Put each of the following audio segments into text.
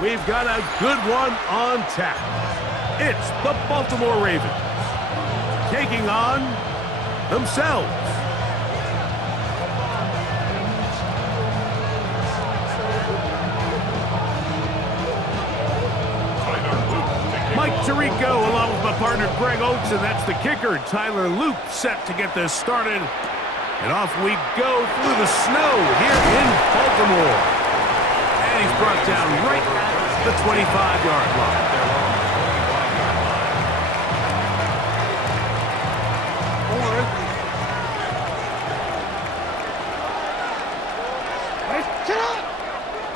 We've got a good one on tap. It's the Baltimore Ravens taking on themselves. Mike Tirico along with my partner Greg Oakes, and that's the kicker, Tyler Luke, set to get this started. And off we go through the snow here in Baltimore. And he's brought down right at the 25-yard line.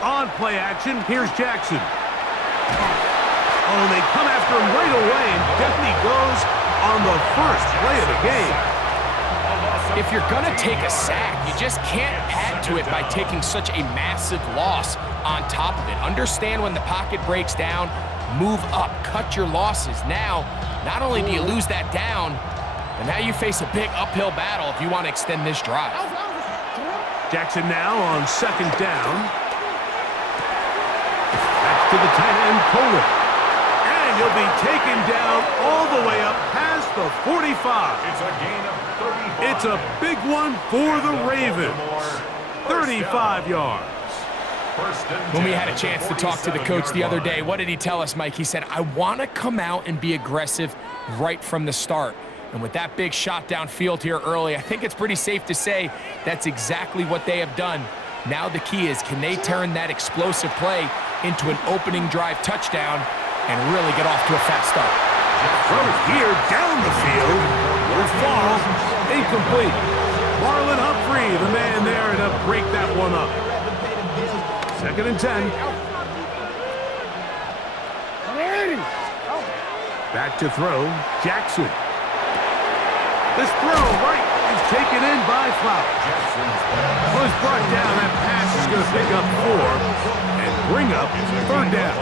On play action, here's Jackson. Oh, they come after him right away, and Deputy goes on the first play of the game. If you're going to take a sack, you just can't add to it by taking such a massive loss on top of it. Understand when the pocket breaks down, move up, cut your losses. Now, not only do you lose that down, but now you face a big uphill battle if you want to extend this drive. Jackson now on second down. That's to the tight end, Kohler. And he'll be taken down all the way up past the 45. It's a gain of 35. It's a big one for the Ravens. 35 yards. When we had a chance to talk to the coach the other day, what did he tell us, Mike? He said, I want to come out and be aggressive right from the start. And with that big shot downfield here early, I think it's pretty safe to say that's exactly what they have done. Now the key is, can they turn that explosive play into an opening drive touchdown and really get off to a fast start? Throws here down the field. Will fall. Incomplete. Marlon Humphrey, the man there to break that one up. 2nd and 10. Back to throw, Jackson. This throw right is taken in by Flowers. Was brought down. That pass is going to pick up 4 and bring up 3rd down.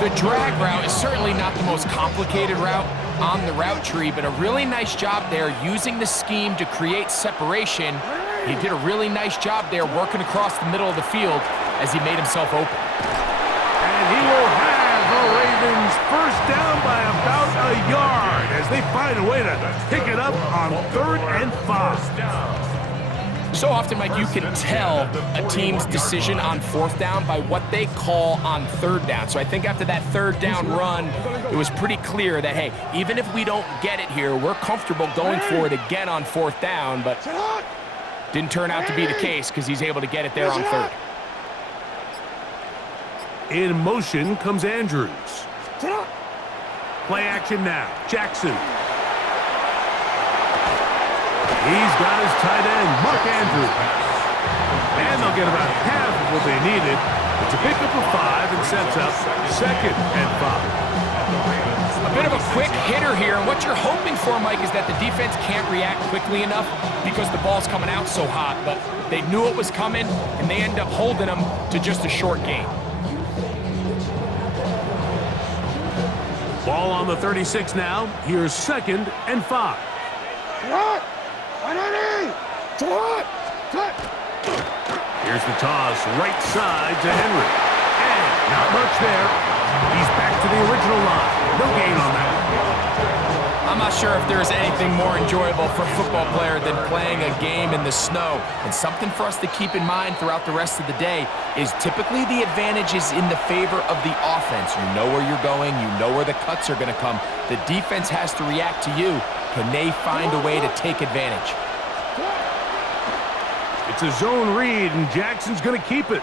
The drag route is certainly not the most complicated route on the route tree, but a really nice job there using the scheme to create separation. He did a really nice job there working across the middle of the field as he made himself open. And he will have the Ravens first down by about a yard as they find a way to pick it up on 3rd and 5. So often, Mike, you can tell a team's decision on 4th down by what they call on 3rd down. So I think after that 3rd down run, it was pretty clear that, hey, even if we don't get it here, we're comfortable going for it again on 4th down, but didn't turn out to be the case because he's able to get it there on 3rd. In motion comes Andrews. Play action now. Jackson. He's got his tight end, Mark Andrews. And they'll get about half of what they needed. It's a pickup of 5 and sets up 2nd and 5. A bit of a quick hitter here, and what you're hoping for, Mike, is that the defense can't react quickly enough because the ball's coming out so hot, but they knew it was coming, and they end up holding them to just a short gain. Ball on the 36 now. Here's 2nd and 5. Here's the toss, right side to Henry. And not much there. He's back to the original line. No gain on that. I'm not sure if there's anything more enjoyable for a football player than playing a game in the snow. And something for us to keep in mind throughout the rest of the day is typically the advantage is in the favor of the offense. You know where you're going. You know where the cuts are going to come. The defense has to react to you. Can they find a way to take advantage? It's a zone read, and Jackson's going to keep it.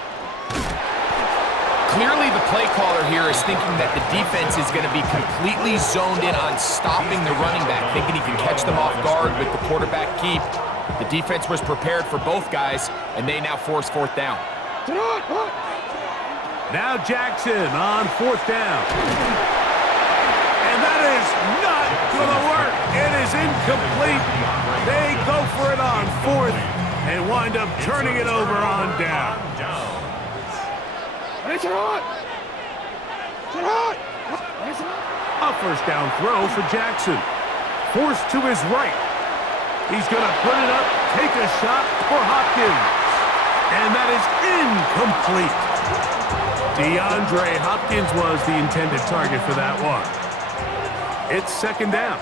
Clearly, the play caller here is thinking that the defense is going to be completely zoned in on stopping the running back, thinking he can catch them off guard with the quarterback keep. The defense was prepared for both guys, and they now force 4th down. Now Jackson on 4th down. And that is not going to work. It is incomplete. They go for it on 4th and wind up turning it over on down. A first down throw for Jackson. Forced to his right. He's going to put it up, take a shot for Hopkins. And that is incomplete. DeAndre Hopkins was the intended target for that one. It's second down.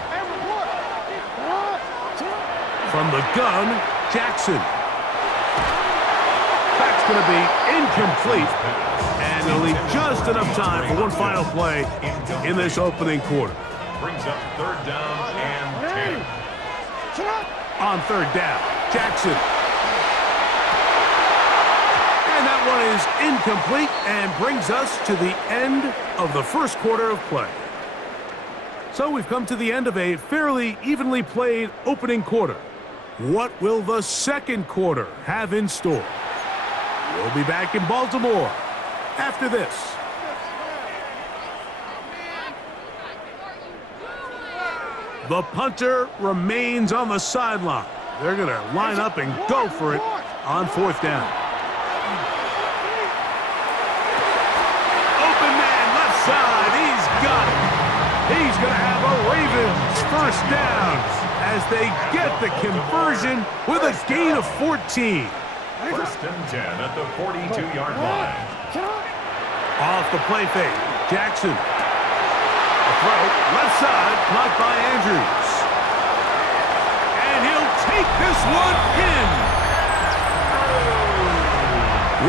From the gun, Jackson. That's going to be incomplete. And they'll leave just enough time for one final play in this opening quarter. Brings up third down and 10. On third down, Jackson. And that one is incomplete and brings us to the end of the first quarter of play. So we've come to the end of a fairly evenly played opening quarter. What will the second quarter have in store? We'll be back in Baltimore after this. The punter remains on the sideline. They're going to line up and go for it on fourth down. Open man, left side. He's got it. He's going to have a Ravens first down as they get the conversion with a gain of 14. First and 10 at the 42-yard line. Off the play fake, Jackson. A throw, left side, blocked by Andrews. And he'll take this one in.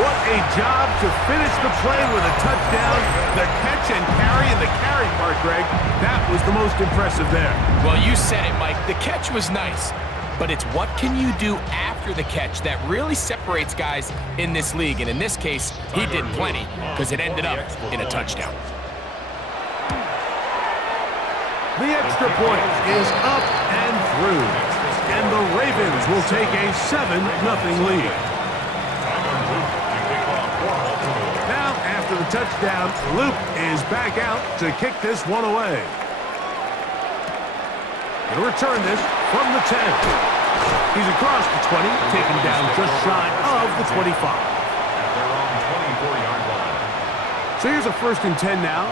What a job to finish the play with a touchdown. The catch and carry, and the carry part, Greg, that was the most impressive there. Well, you said it, Mike. The catch was nice, but it's what can you do after the catch that really separates guys in this league. And in this case, he did plenty because it ended up in a touchdown. The extra point is up and through, and the Ravens will take a 7-0 lead. Now, after the touchdown, Luke is back out to kick this one away. He'll return this from the 10. He's across the 20, taken down just shy of the 25. At their own 24-yard line. So here's a first and 10 now.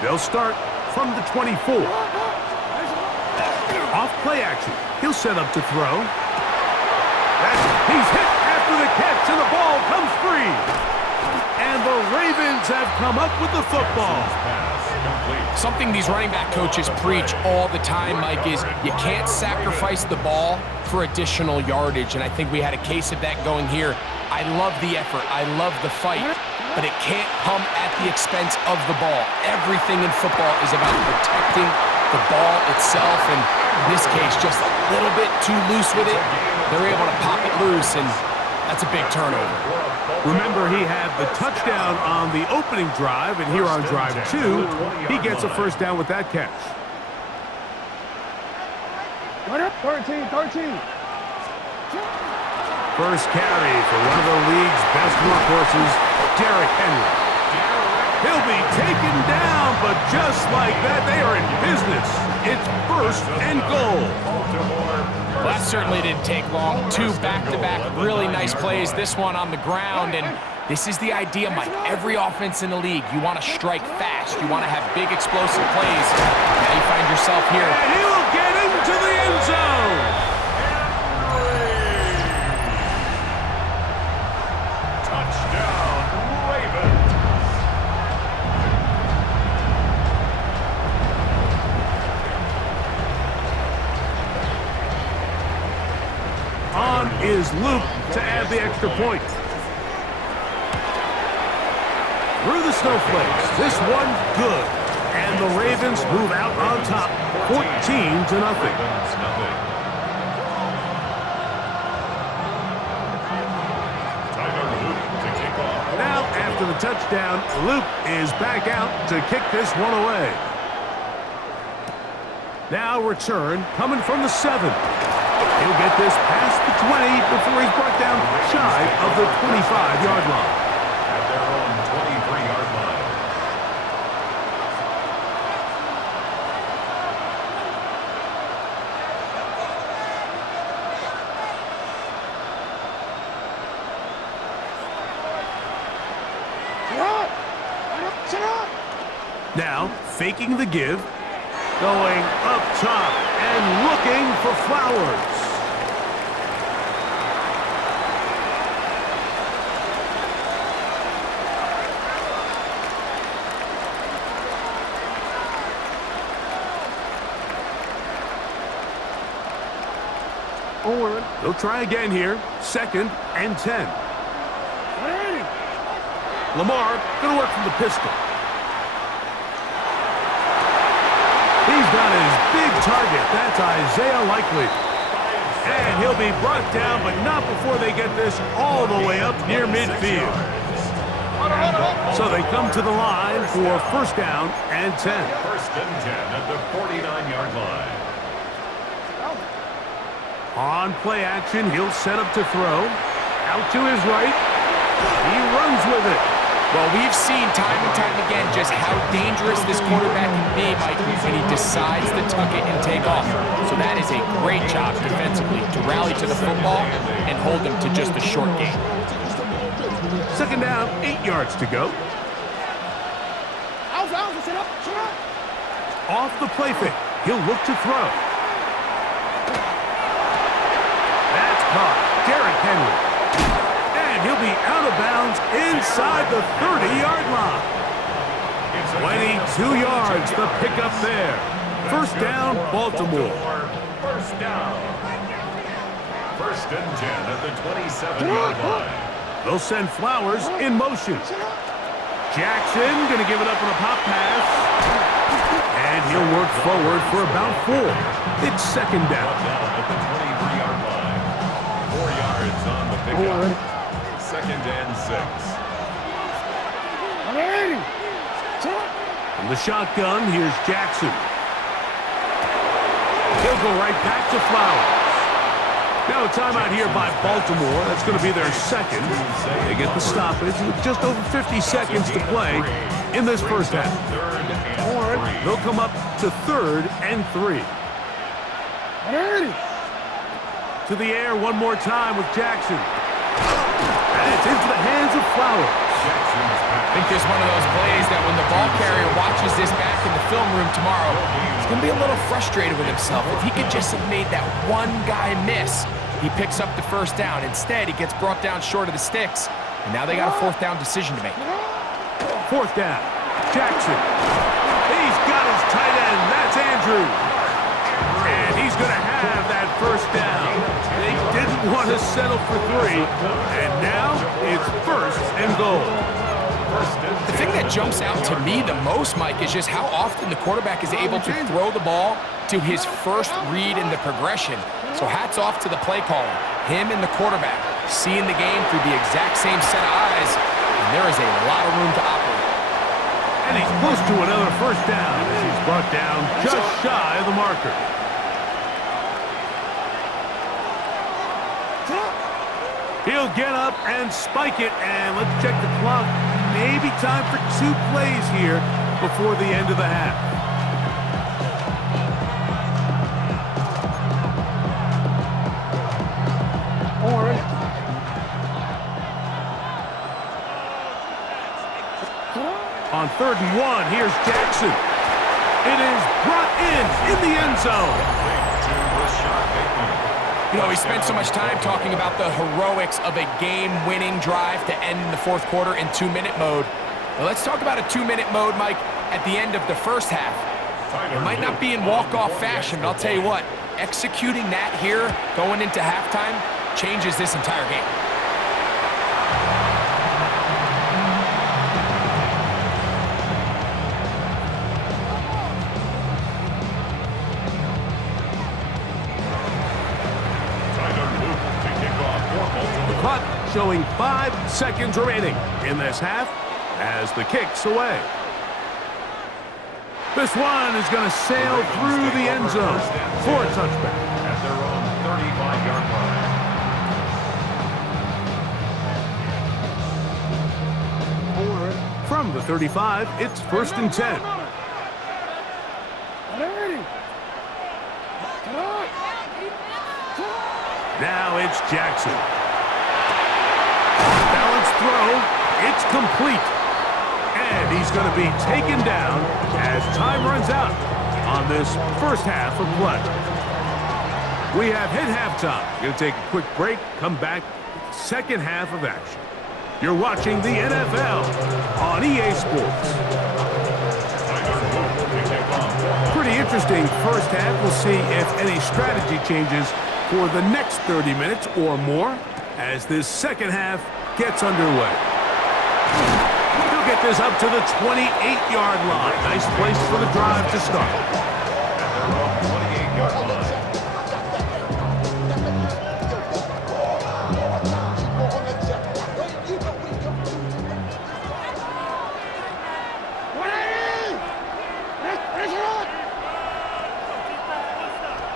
They'll start from the 24. Off play action. He'll set up to throw. He's hit after the catch, and the ball comes free. And the Ravens have come up with the football. Something these running back coaches preach all the time, Mike, is you can't sacrifice the ball for additional yardage, and I think we had a case of that going here. I love the effort. I love the fight, but it can't come at the expense of the ball. Everything in football is about protecting the ball itself, and in this case, just a little bit too loose with it. They're able to pop it loose, and that's a big turnover. Remember, he had the touchdown on the opening drive, and here on drive 2, he gets a first down with that catch. 13. First carry for one of the league's best workhorses, Derrick Henry. He'll be taken down, but just like that, they are in business. It's first and goal. Well, that certainly didn't take long. Two back-to-back really nice plays, this one on the ground, and this is the idea, Mike. Every offense in the league, you want to strike fast. You want to have big, explosive plays. Now you find yourself here. And he will get into the end zone. Touchdown, Ravens. On is Luke to add the extra point. Through the snowflakes, this one good. And the Ravens move out on top, 14-0. Now, after the touchdown, Luke is back out to kick this one away. Now return coming from the 7. He'll get this past the 20 before he's brought down shy of the 25-yard line. At their own 23-yard line. Now, faking the give, going up top and looking for Flowers. Forward. They'll try again here. 2nd and 10. Lamar going to work from the pistol. He's got his big target. That's Isaiah Likely. And he'll be brought down, but not before they get this all the way up near midfield. So they come to the line for 1st down and 10. 1st and 10 at the 49-yard line. On play action, he'll set up to throw. Out to his right. He runs with it. Well, we've seen time and time again just how dangerous this quarterback can be, Mike, when he decides to tuck it and take off. So that is a great job defensively to rally to the football and hold him to just a short gain. 2nd down, 8 yards to go. Off the play fake. He'll look to throw. That's caught. Derrick Henry. And he'll be out of bounds inside the 30-yard line. 22 yards, the pickup there. 1st down, Baltimore. 1st down. 1st and 10 at the 27-yard line. They'll send Flowers in motion. Jackson going to give it up on a pop pass. And he'll work forward for about 4. It's 2nd down. At the 23-yard line. 4 yards on the pickup. 2nd and 6. From the shotgun, here's Jackson. He'll go right back to Flowers. Now a timeout here by Baltimore. That's going to be their 2nd. They get the stoppage with just over 50 seconds to play in this 1st half. They'll come up to 3rd and 3. To the air one more time with Jackson. And it's into the hands of Flowers. I think there's one of those plays that when the ball carrier watches this back in the film room tomorrow, he's going to be a little frustrated with himself. If he could just have made that one guy miss, he picks up the 1st down. Instead, he gets brought down short of the sticks, and now they got a 4th down decision to make. 4th down. Jackson. He's got his tight end. That's Andrews. And he's going to have that 1st down. They didn't want to settle for 3. And now it's 1st and goal. The thing that jumps out to me the most, Mike, is just how often the quarterback is able to throw the ball to his first read in the progression. So hats off to the play caller. Him and the quarterback seeing the game through the exact same set of eyes, and there is a lot of room to operate. And he's close to another 1st down as he's brought down just shy of the marker. He'll get up and spike it, and let's check the clock. Maybe time for 2 plays here before the end of the half. On 3rd and 1, here's Jackson. It is brought in the end zone. You know, we spent so much time talking about the heroics of a game-winning drive to end the 4th quarter in 2-minute mode. Well, let's talk about a 2-minute mode, Mike, at the end of the 1st half. It might not be in walk-off fashion, but I'll tell you what, executing that here going into halftime changes this entire game. Showing 5 seconds remaining in this half as the kick's away. This one is going to sail through the end zone for a touchback. At their own 35-yard line. From the 35, it's 1st and 10. Now it's Jackson. Balanced throw, it's complete. And he's going to be taken down as time runs out on this 1st half of play. We have hit halftime. Going to take a quick break, come back with the 2nd half of action. You're watching the NFL on EA Sports. Pretty interesting 1st half. We'll see if any strategy changes for the next 30 minutes or more as this second half gets underway. He'll get this up to the 28-yard line. Nice place for the drive to start. At their own 28-yard line.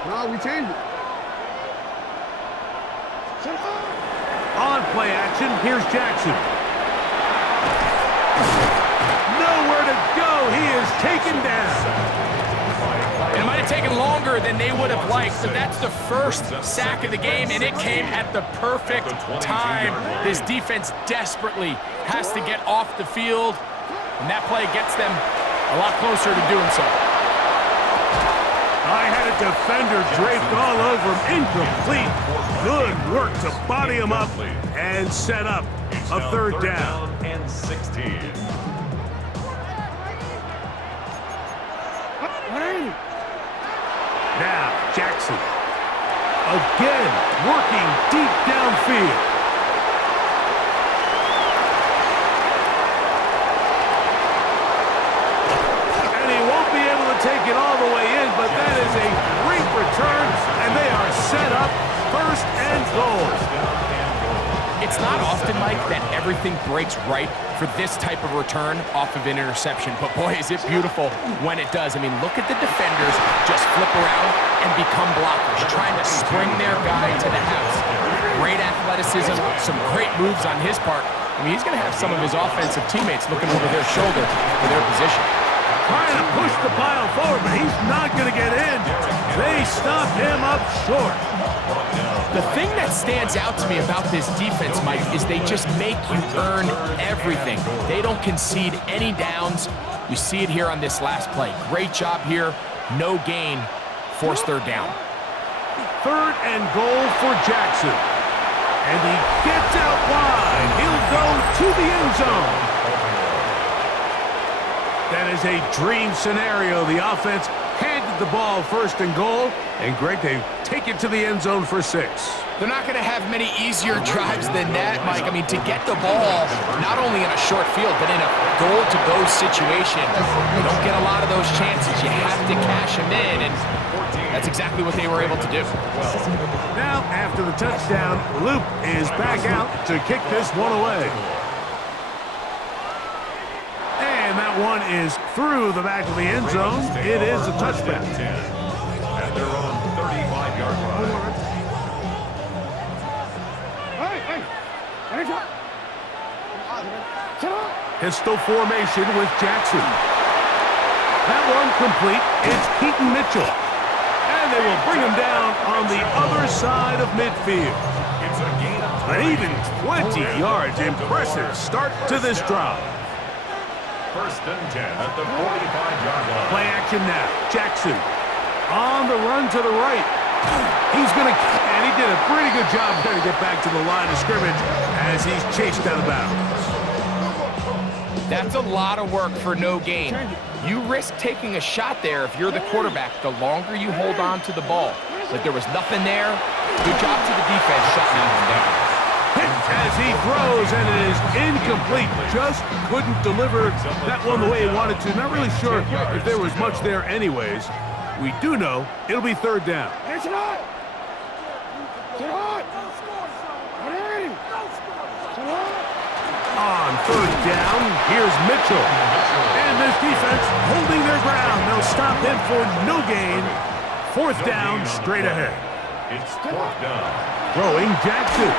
No, we changed it. On play action, here's Jackson. Nowhere to go. He is taken down. It might have taken longer than they would have liked, but that's the first sack of the game, and it came at the perfect time. This defense desperately has to get off the field, and that play gets them a lot closer to doing so. I had a defender draped all over him. Incomplete. Good work to body him up and set up a third down. And 16. Now, Jackson. Again, working deep downfield. And he won't be able to take it all the way in, but that is a great return, and they are set up first and goal. It's not often, Mike, that everything breaks right for this type of return off of an interception, but boy, is it beautiful when it does. I mean, look at the defenders just flip around and become blockers, trying to spring their guy to the house. Great athleticism, some great moves on his part. I mean, he's going to have some of his offensive teammates looking over their shoulder for their position. Trying to push the pile forward, but he's not going to get in. They stop him up short. The thing that stands out to me about this defense, Mike, is they just make you earn everything. They don't concede any downs. You see it here on this last play. Great job here. No gain. Forced third down. Third and goal for Jackson. And he gets out wide. He'll go to the end zone. That is a dream scenario. The offense handed the ball first and goal. And Greg, they take it to the end zone for 6. They're not going to have many easier drives than that, Mike. I mean, to get the ball not only in a short field, but in a goal-to-go situation, you don't get a lot of those chances. You have to cash them in, and that's exactly what they were able to do. Now, after the touchdown, Loop is back out to kick this one away. And that one is through the back of the end zone. It is a touchback. At their own 35-yard line. Pistol formation with Jackson. That one complete. It's Keaton Mitchell. And they will bring him down on the other side of midfield. It's a gain of An even 20 yards. Impressive start to this drive. First and 10 at the 45-yard line. Play action now. Jackson on the run to the right. He's going to, and he did a pretty good job there to get back to the line of scrimmage as he's chased out of bounds. That's a lot of work for no gain. You risk taking a shot there if you're the quarterback the longer you hold on to the ball. But there was nothing there. Good job to the defense shutting that one down. Hit as he throws, and it is incomplete. Just couldn't deliver that one the way he wanted to. Not really sure if there was much there anyways. We do know it'll be third down. On third down, here's Mitchell. And this defense holding their ground. They'll stop him for no gain. Fourth down, straight ahead. It's fourth down. Throwing Jackson.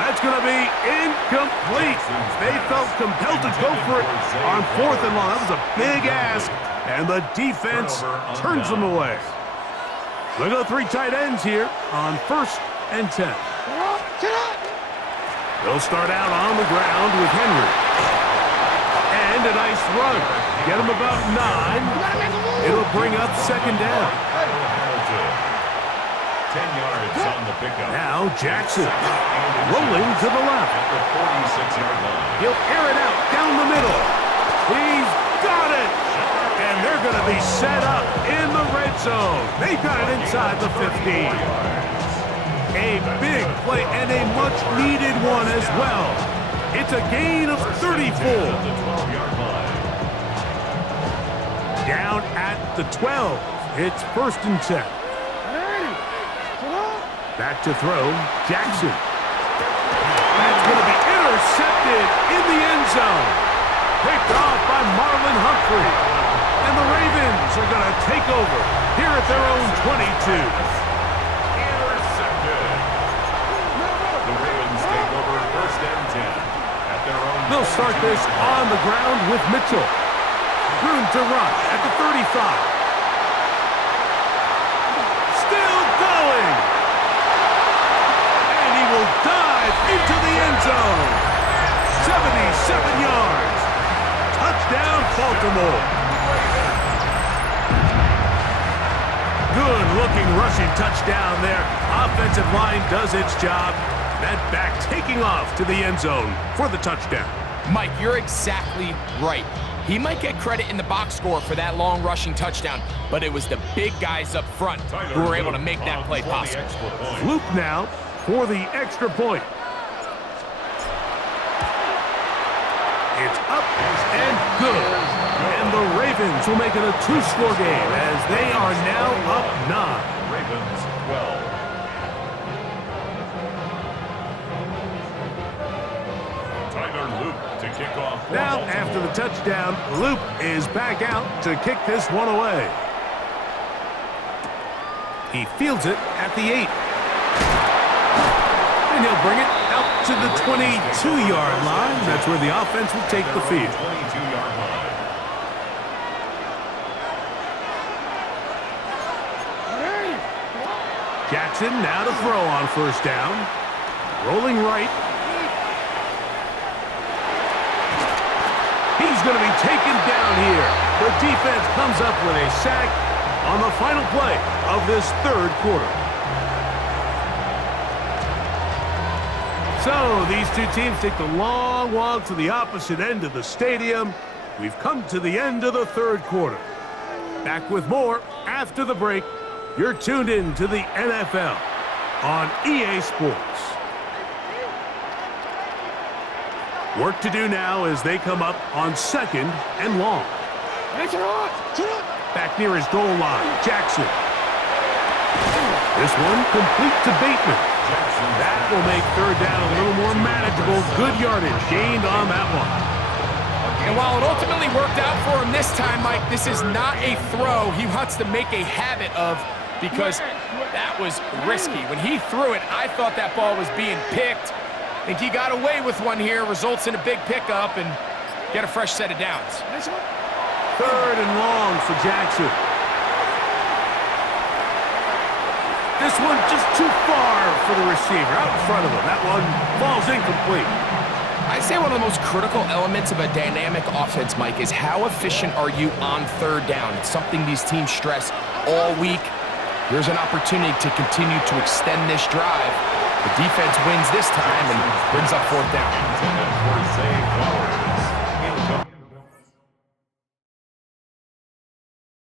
That's going to be incomplete. They felt compelled to go for it on fourth and long. That was a big ask, and the defense turns them away. Look at the 3 tight ends here on first and 10. They'll start out on the ground with Henry. And a nice run. Get him about 9. It'll bring up second down. 10 yards on the pickup. Now Jackson rolling to the left. At the 46-yard line. He'll air it out down the middle. He's got it. And they're They're going to be set up in the red zone. They've got it inside the 15. A big play and a much-needed one as well. It's a gain of 34. Down at the 12. It's 1st and 10. Back to throw, Jackson. That's going to be intercepted in the end zone. Picked off by Marlon Humphrey. And the Ravens are going to take over here at their own 22. They'll start this on the ground with Mitchell. Room to run at the 35. Still going. And he will dive into the end zone. 77 yards. Touchdown, Baltimore. Good-looking rushing touchdown there. Offensive line does its job. That back taking off to the end zone for the touchdown. Mike, you're exactly right. He might get credit in the box score for that long rushing touchdown, but it was the big guys up front who were able to make that play possible. Luke now for the extra point. It's up and good. And the Ravens will make it a 2-score game as they are now up 9. Ravens 12. Now, after the touchdown, Luke is back out to kick this one away. He fields it at the 8. And he'll bring it out to the 22-yard line. That's where the offense will take the field. 22-yard line. Jackson now to throw on 1st down. Rolling right. He's going to be taken down here. The defense comes up with a sack on the final play of this 3rd quarter. So these two teams take the long walk to the opposite end of the stadium. We've come to the end of the 3rd quarter. Back with more after the break. You're tuned in to the NFL on EA Sports. Work to do now as they come up on 2nd and long. Back near his goal line, Jackson. This one complete to Bateman. That will make 3rd down a little more manageable. Good yardage gained on that one. And while it ultimately worked out for him this time, Mike, this is not a throw he wants to make a habit of because that was risky. When he threw it, I thought that ball was being picked. I think he got away with one here, results in a big pickup and get a fresh set of downs. 3rd and long for Jackson. This one just too far for the receiver, out in front of him. That one falls incomplete. I'd say one of the most critical elements of a dynamic offense, Mike, is how efficient are you on 3rd down? It's something these teams stress all week. Here's an opportunity to continue to extend this drive. The defense wins this time and brings up 4th down.